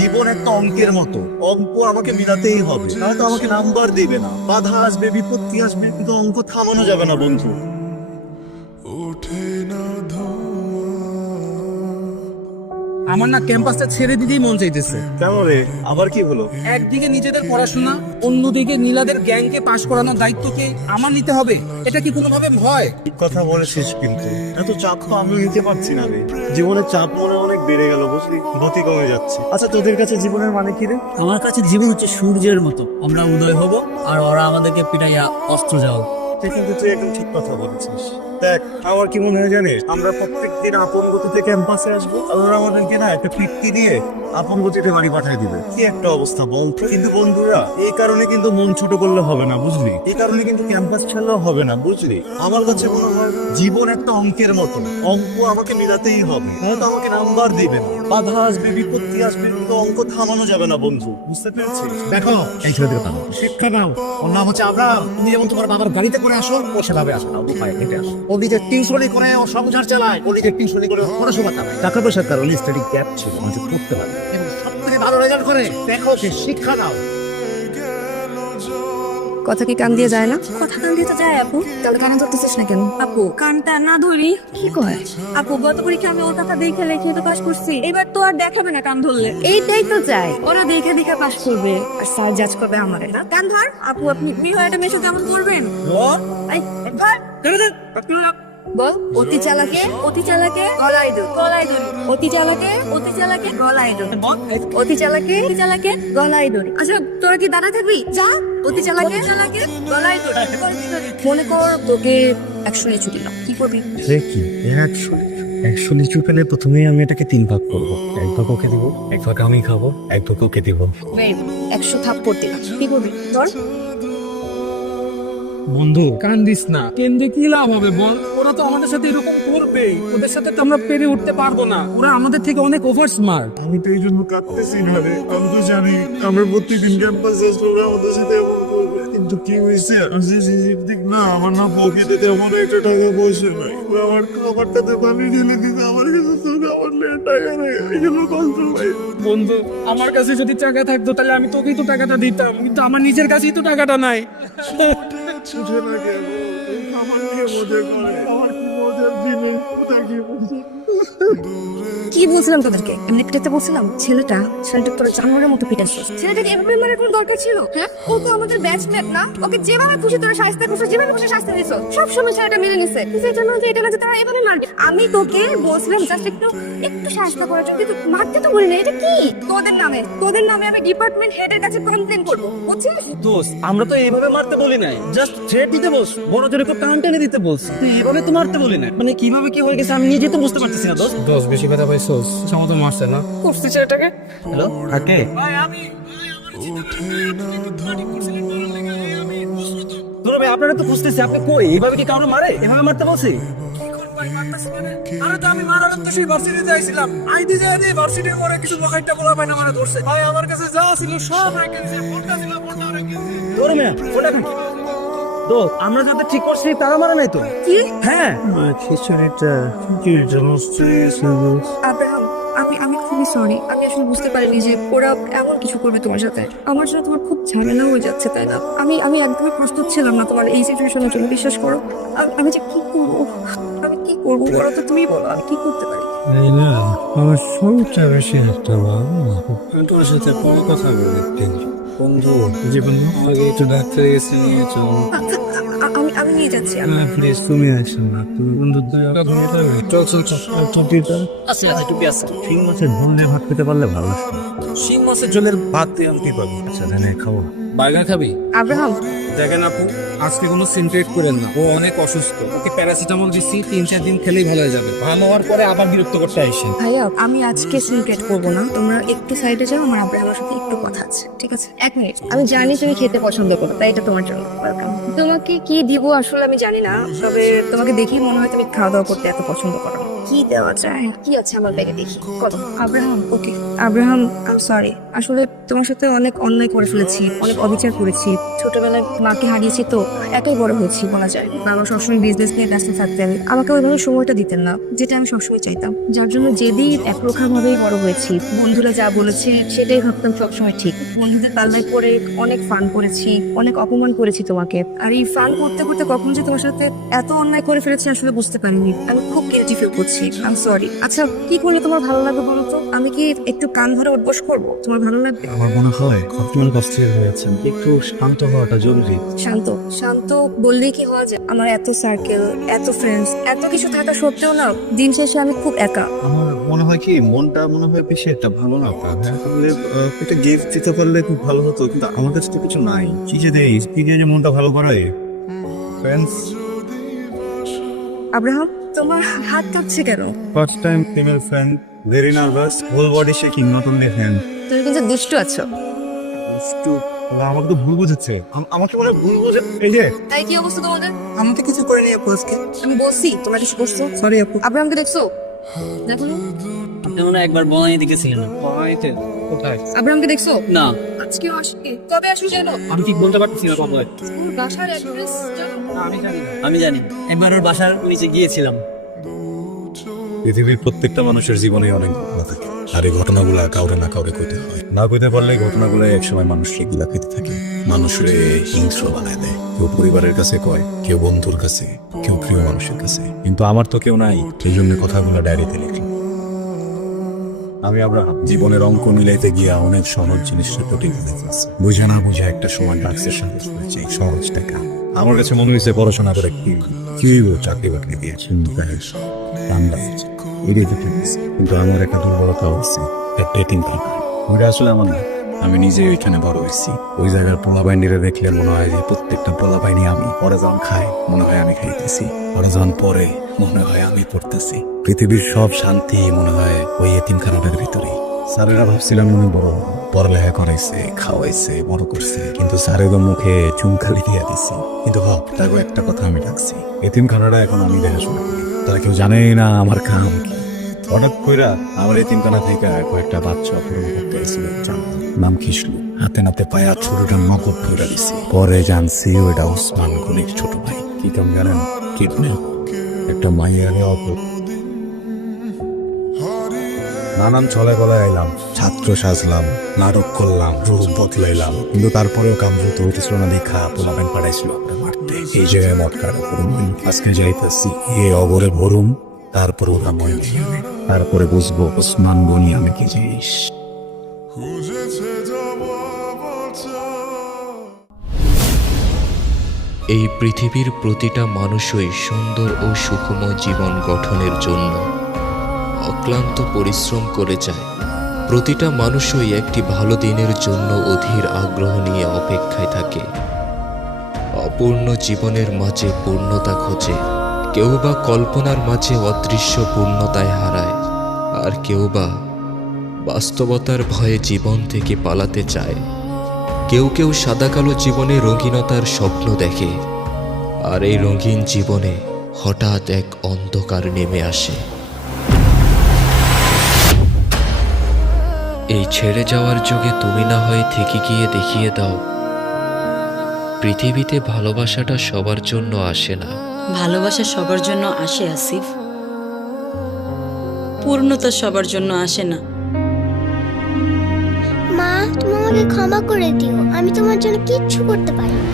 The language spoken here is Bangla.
জীবন একটা অঙ্কের মতো, অঙ্ক আমাকে মিলাতেই হবে, নয়তো আমাকে নাম্বার দিবে না। বাধা আসবে, বিপত্তি আসবে, কিন্তু অঙ্ক থামানো যাবে না বন্ধু। আমার না ক্যাম্পাসটা ছেড়ে দিতেই মন চাইতেছে। কেন রে, আবার কি হলো? একদিকে নিজেদের পড়াশোনা, অন্যদিকে নীলাদের গ্যাংকে পাশ করানোর দায়িত্বকে আমার নিতে হবে। এটা কি কোনোভাবে ভয়? ঠিক কথা বলেছিস, কিন্তু এত চাপ তো আমিও নিতে পারছি না রে। জীবনের চাপ মনে অনেক বেড়ে গেল, বুঝলি, গতি কমে যাচ্ছে। আচ্ছা, তোদের কাছে জীবনের মানে কি রে? আমার কাছে জীবন হচ্ছে সূর্যের মতো, আমরা উদয় হব আর ওরা আমাদেরকে পিটাইয়া অস্ত্র যাও। কিন্তু তুই একদম ঠিক কথা বলেছিস। দেখ, আমার কি মনে হয় জানিস, আমরা প্রত্যেকদিন আপন গতিতে ক্যাম্পাসে আসবো, আর ওরা আমাদেরকে না একটা পিটকি দিয়ে আপন গতিতে বাড়ি পাঠিয়ে দিবে। কি একটা অবস্থা বল। কিন্তু বন্ধুরা, এই কারণে কিন্তু মন ছোট করলে হবে না, বুঝলি। এই কারণে কিন্তু ক্যাম্পাস ছাড়লেও হবে না, বুঝলি। আমার কাছে মনে হয় জীবন একটা অঙ্কের মতো, অঙ্ক আমাকে মিলাতেই হবে, নয়তো আমাকে নাম্বার দিবে না। বাধা আসবে, বিপত্তি আসবে, কিন্তু অঙ্ক থামানো যাবে না বন্ধু, বুঝতে পেরেছিস? দেখো, এই ছেলেদের কথা শিক্ষা নাও। ওর নাম হচ্ছে আমরা। তুমি যেমন তোমার বাবার গাড়িতে করে আসো, ও সেভাবে আসো না, ও পায়ে হেঁটে আসো। ও নিজের টিউশনি করে ও সংসার চালায়, ও নিজের টিউশনি করে পড়াশোনা চালায়। টাকা পয়সার কারণে স্টাডি গ্যাপ ছিল, আমাকে পড়তে পারে এবং সব থেকে ভালো রেজাল্ট করে। দেখো, যে শিক্ষা নাও। কথা কি কান দিয়ে যায় না? কথা কান দিয়ে তো যায় আপু। তাহলে কানে ধরতেছিস না কেন? আপু কানটা না ধরি কি কয়? আপু গত পরীক্ষা আমি ওর কথা দেখে লেখে তো পাস করছি, এবার তো আর দেখাবে না কান ধরলে। এইটাই তো চাই, ওরা দেখে দেখে পাস করবে আর স্যার জাজ করবে আমারে না। কান ধর আপু, আপনি বিহয়টা মেশো কেমন করবেন? এই, ধর। বল, অতি চালাকে অতি চালাকে গলায় দড়ি গলায় দড়ি, অতি চালাকে অতি চালাকে গলায় দড়ি, অতি চালাকে অতি চালাকে গলায় দড়ি। আচ্ছা, তোরা কি দাঁড়া থাকবি? যা, অতি চালাকে চালাকে গলায় দড়ি। মনে কর তোকে 100 লিচু দিলাম, কি করবি? কি 100 লিচু পেলে প্রথমেই আমি এটাকে 3 ভাগ করবো। 1 ভাগ ওকে দিব, 1 ভাগ আমি খাবো, 1 ভাগ ওকে দিব। 100 থাপ্পড় দিলাম, কি করবি? ধর। বন্ধু কান্দিস না, কেন্দ্রে কি লাভ হবে বল? ওরা তো আমাদের সাথে এরকম করবে, ওদের সাথে তো আমরা পেরে উঠতে পারবো না। ওরা আমাদের থেকে অনেক ওভার স্মার্ট। আমি তো এই জন্য কাঁদতেছি না রে। আমি তো জানি আমরা প্রত্যেকদিন ক্যাম্পাসে আসলে ওরা আমাদের সাথে এমন করবে, কিন্তু কি হয়েছে, দিক না আমার না পকেটে তেমন একটা টাকা পয়সা নাই। ওরা আমার খাবারটাতে পানি ঢেলে দিতে, আমার কাছে তো খাবার নেই, টাকা নেই, এগুলো কষ্ট ভাই। বন্ধু, আমার কাছে যদি টাকা থাকতো তাহলে আমি তোকেই তো টাকাটা দিতাম, কিন্তু আমার নিজের কাছেই তো টাকাটা নাই। বুঝে না কেন, আমার নিয়ে মজা করে, আমার কি মজার জিনিস, ওটা কি বুঝে। কি বলছিলাম তোদেরকে? এমনি পিটাতে বলছিলাম। ছেলেটা তোরা জানোয়ারের মতো পিটাচ্ছিস। ছেলেটাকে এভাবে মারার কোনো দরকার ছিল? হ্যাঁ, ও তো আমাদের ব্যাচমেট না? ওকে যেভাবে খুশি তোরা শাস্তি করছো, যেভাবে খুশি শাস্তি দিছো, সব সময় ছেলেটা মেনে নিছে। যেটা না যে এটা না যে তারা এভাবে মারবে। আমি তোকে বলছিলাম জাস্ট একটু শাস্তি করার জন্য, কিন্তু মারতে তো বলি না। এটা কি তোদের নামে আমি ডিপার্টমেন্ট হেডের কাছে কমপ্লেন করবো, বুঝছিস? দোস্ত, আমরা তো এইভাবে মারতে বলি নাই, জাস্ট থ্রেট দিতে বলছি, বড় জোরে করে কাউন্টারে দিতে বলছি। তুই এইভাবে তো মারতে বলি না, মানে কিভাবে কি হয়ে গেছে আমি নিজে তো বুঝতে পারতেছি না। দোস্ত, দোষ বেশি কথা পাইছোস, সমত মারছে না করছি ছেলেটাকে। হ্যালো, কাকে? তোর ভাই, আপনারা তো বুঝতেছি, আপনি কই এইভাবে কি কাউকে মারে? এভাবে মারতে বলছি? আরে তো আমি মারার উদ্দেশ্যে ভার্সিটিতে আইছিলাম, আইতে যাই দিয়ে ভার্সিটির পরে কিছু বকাইটা বলা পাই না, মানে ধরছে। ভাই আমার কাছে যা ছিল সব রেখে দিয়েছে, ফোনটা ছিল ফোনটা রেখে দিয়েছে। তোর মেয়ে ফোনটা তো আমরা যাতে ঠিক করছি তারা মারা নাই তো? কি? হ্যাঁ, আব্রাহাম, আমি খুবই সরি। আমি আসলে বুঝতে পারিনি যে ওরা এমন কিছু করবে তোমার সাথে। আমার সাথে তোমার খুব ঝামেলা হয়ে যাচ্ছে, তাই না? আমি একদমই প্রস্তুত ছিলাম না তোমার এই সিচুয়েশনের জন্য, বিশ্বাস করো। আমি যে কি করবো, আমি কি করবো বলো তো, তুমি বলো আমি কি করতে পারি? আমার শরীরটা বেশি একটা ভালো না। আমি তোর সাথে কোনো কথা বলি বন্ধু, জীবন আগে একটু ডাক্তার এসে আচ্ছা, আমি নিয়ে যাচ্ছি। প্লিজ তুমি আসেন না, তুমি বন্ধু চল চল চল আছে আছে, টুপি আছে। শিং মাছের ঝোল দিয়ে ভাত খেতে পারলে ভালো লাগতো। শিং মাছের ঝোলের ভাত দিয়ে আমি কি পাবো? আচ্ছা দেনে খাবো। বার্গার খাবি? আব্রাহাম, দেখেন আপু, আজকে কোনো সিনক্রেট করেন না, ও অনেক অসুস্থ, ওকে প্যারাসিটামল দিচ্ছি, 3-4 দিন খেলেই ভালো হয়ে যাবে। ভালো হওয়ার পরে আবার বিরক্ত করতে আইসেন। ভাইয়া আমি আজকে সিনক্রেট করবো না, তোমরা একটু সাইডে যাও, আমার আব্রাহামের সাথে একটু কথা আছে, ঠিক আছে? 1 মিনিট। আমি জানি তুমি খেতে পছন্দ করো, তাই এটা তোমার জন্য। তোমাকে কি দিব আসলে আমি জানি না, তবে তোমাকে দেখেই মনে হয় তুমি খাওয়া দাওয়া করতে এত পছন্দ করো। কি দেওয়া যায়? কি আছে আমার ব্যাগে দেখি। কত? Abraham, okay. Abraham, I am sorry. আসলে তোমার সাথে অনেক অন্যায় করে ফেলেছি, অনেক অবিচার করেছি। ছোটবেলায় মাকে হারিয়েছি তো একাই বড় হয়েছি বলা যায়। বাবা সবসময় বিজনেস নিয়ে ব্যস্ত থাকতেন, আমাকে ওইভাবে সময়টা দিতেন না, যেটা আমি সবসময় চাইতাম। যার জন্য যেদিন একরোখা ভাবেই বড় হয়েছি। বন্ধুরা যা বলেছে সেটাই ভাবতাম সবসময় ঠিক। বন্ধুদের পাল্লায় পড়ে অনেক ফান করেছি, অনেক অপমান করেছি তোমাকে। আর এই ফান করতে করতে কখন যে তোমার সাথে এত অন্যায় করে ফেলেছি আসলে বুঝতে পারিনি। আমি খুব গিল্টি ফিল করছি। I am sorry. আচ্ছা, কি করলে তোমার ভালো লাগবে বলো তো? আমি কি একটু কান ধরে উঠবস করবো? তোমার ভালো লাগবে? আমার মনে হয় আপনি অনেক অস্থির হয়েছেন, একটু শান্ত হওয়াটা জরুরি। শান্ত শান্ত বললেই কি হওয়া যায়? আমার এত সার্কেল, এত ফ্রেন্ডস, এত কিছু থাকা সত্ত্বেও না দিন শেষে আমি খুব একা। আমার মনে হয় কি মনটা মনে হয় বেশি একটা ভালো না আপনার। হ্যাঁ, তাহলে একটা গিফট দিতে পারলে খুব ভালো হতো, কিন্তু আমার কাছে তো কিছু নাই। কি যে দেই, কি যে মনটা ভালো করায়। ফ্রেন্ডস, আব্রাহাম, তোমার হাত কাঁপছে কেন? First time female friend, very nervous, whole body shaking, not only hand. তুমি কিন্তু দুষ্টু আছো। আমাকে তো ভুল বুঝেছে, আমাকে মনে হয় ভুল বুঝে। এই যে তাই কি অবস্থা তোমাদের? আমাকে কিছু করে নিয়ে আপু আজকে। আমি বলছি তোমরা কিছু করছো। সরি আপু। আব্রাহামকে দেখছো? দেখো না। আপনি মনে হয় একবার বলাই দিকে ছিলেন। কোথায়? আব্রাহামকে দেখছো? না, আজকেও আসবে। কবে আসবে জানো? আমি ঠিক বলতে পারতেছি না কবে। ওর বাসার অ্যাড্রেস জানো? আমি জানি একবার ওর বাসার নিচে গিয়েছিলাম। পৃথিবীর প্রত্যেকটা মানুষের জীবনে অনেক ঘটনা থাকে, আর এই ঘটনাগুলো কাউরে না কাউরে কইতে হয়। না কইতে পারলে এই ঘটনাগুলো একসময় মানুষকে গিলা খেতে থাকে, মানুষরে হিংস্র বানায় দেয়। কেউ পরিবারের কাছে কয়, কেউ বন্ধুর কাছে, কেউ প্রিয় মানুষের কাছে। কিন্তু আমার তো কেউ নাই, সেই জন্য কথাগুলো ডায়েরিতে লিখি। আমি আব্রাহাম জীবনের অঙ্ক মিলাইতে গিয়া অনেক সহজ জিনিসটা জটিল হয়ে যাচ্ছে। বুঝা না বুঝা একটা সময় ডাক্সের সাথে হয়েছে সহজ টাকা। আমার কাছে মনে হয়েছে পড়াশোনা করে কি চাকরি বাকরি দিয়ে কিন্তু আমার একটা দুর্বলতা হচ্ছে, একটা এতিম থাকা। ওইটা আসলে আমার না, আমি নিজে ওইখানে বড় হয়েছি। ওই জায়গার পোলা বাইন্ডিরা দেখলে মনে হয় যে প্রত্যেকটা পোলা বাইনি আমি। ওরা যখন খায় মনে হয় আমি খাইতেছি, ওরা যখন পড়ে মনে হয় আমি পড়তেছি। পৃথিবীর সব শান্তি মনে হয় ওই এতিমখানাটার ভিতরে। স্যারেরা ভাবছিলাম উনি বড় পড়ালেখা করাইছে, খাওয়াইছে, বড় করছে, কিন্তু স্যারের মুখে চুনখালি দিয়ে দিছি। কিন্তু তারপর একটা কথা আমি ডাকছি, এতিমখানাটা এখন আমি দেখাশোনা করি। তারা কেউ জানেই না আমার কাম কি। হঠাৎ কইরা আমার এতিমখানা থেকে কয়েকটা বাচ্চা অপহরণ করতে এসেছিল, নাম খিসলু। হাতে নাতে পায়া ছোটটা নকল ফেরা দিছি। পরে জানছি ওইটা ওসমান গনির ছোট ভাই। কি কাম জানেন? কিডন্যাপ। একটা মাইয়ারে নানান ছলে গলায় আইলাম, ছাত্র সাজলাম, নাটক করলাম, রূপ বদলাইলাম, কিন্তু তারপরেও কাম দ্রুত হইতেছিল না দেখা পোলাপেন পাঠাইছিল আমরা মারতে। এই জায়গায় মটকার আজকে যাইতেছি এ অগরে ভরুম, তারপরে ওরা মনে তারপরে বুঝবো ওসমান গনি আমি কি জিনিস। এই পৃথিবীর প্রতিটা মানুষই সুন্দর ও সুখময় জীবন গঠনের জন্য অক্লান্ত পরিশ্রম করে যায়। প্রতিটা মানুষই একটি ভালো দিনের জন্য অধীর আগ্রহ নিয়ে অপেক্ষায় থাকে। অপূর্ণ জীবনের মাঝে পূর্ণতা খোঁজে, কেউ বা কল্পনার মাঝে অদৃশ্য পূর্ণতায় হারায়, আর কেউ বা বাস্তবতার ভয়ে জীবন থেকে পালাতে চায়। কেউ কেউ সাদাকালো জীবনে রঙিনতার স্বপ্ন দেখে, আর এই রঙিন জীবনে হঠাৎ এক অন্ধকার নেমে আসে। এই ছেড়ে যাওয়ার যুগে তুমি না হয় থেকে গিয়ে দেখিয়ে দাও, পৃথিবীতে ভালোবাসাটা সবার জন্য আসে না। ভালোবাসা সবার জন্য আসে আসিফ, পূর্ণতা সবার জন্য আসে না। মা, তুমি আমাকে ক্ষমা করে দিও, আমি তোমার জন্য কিচ্ছু করতে পারি না।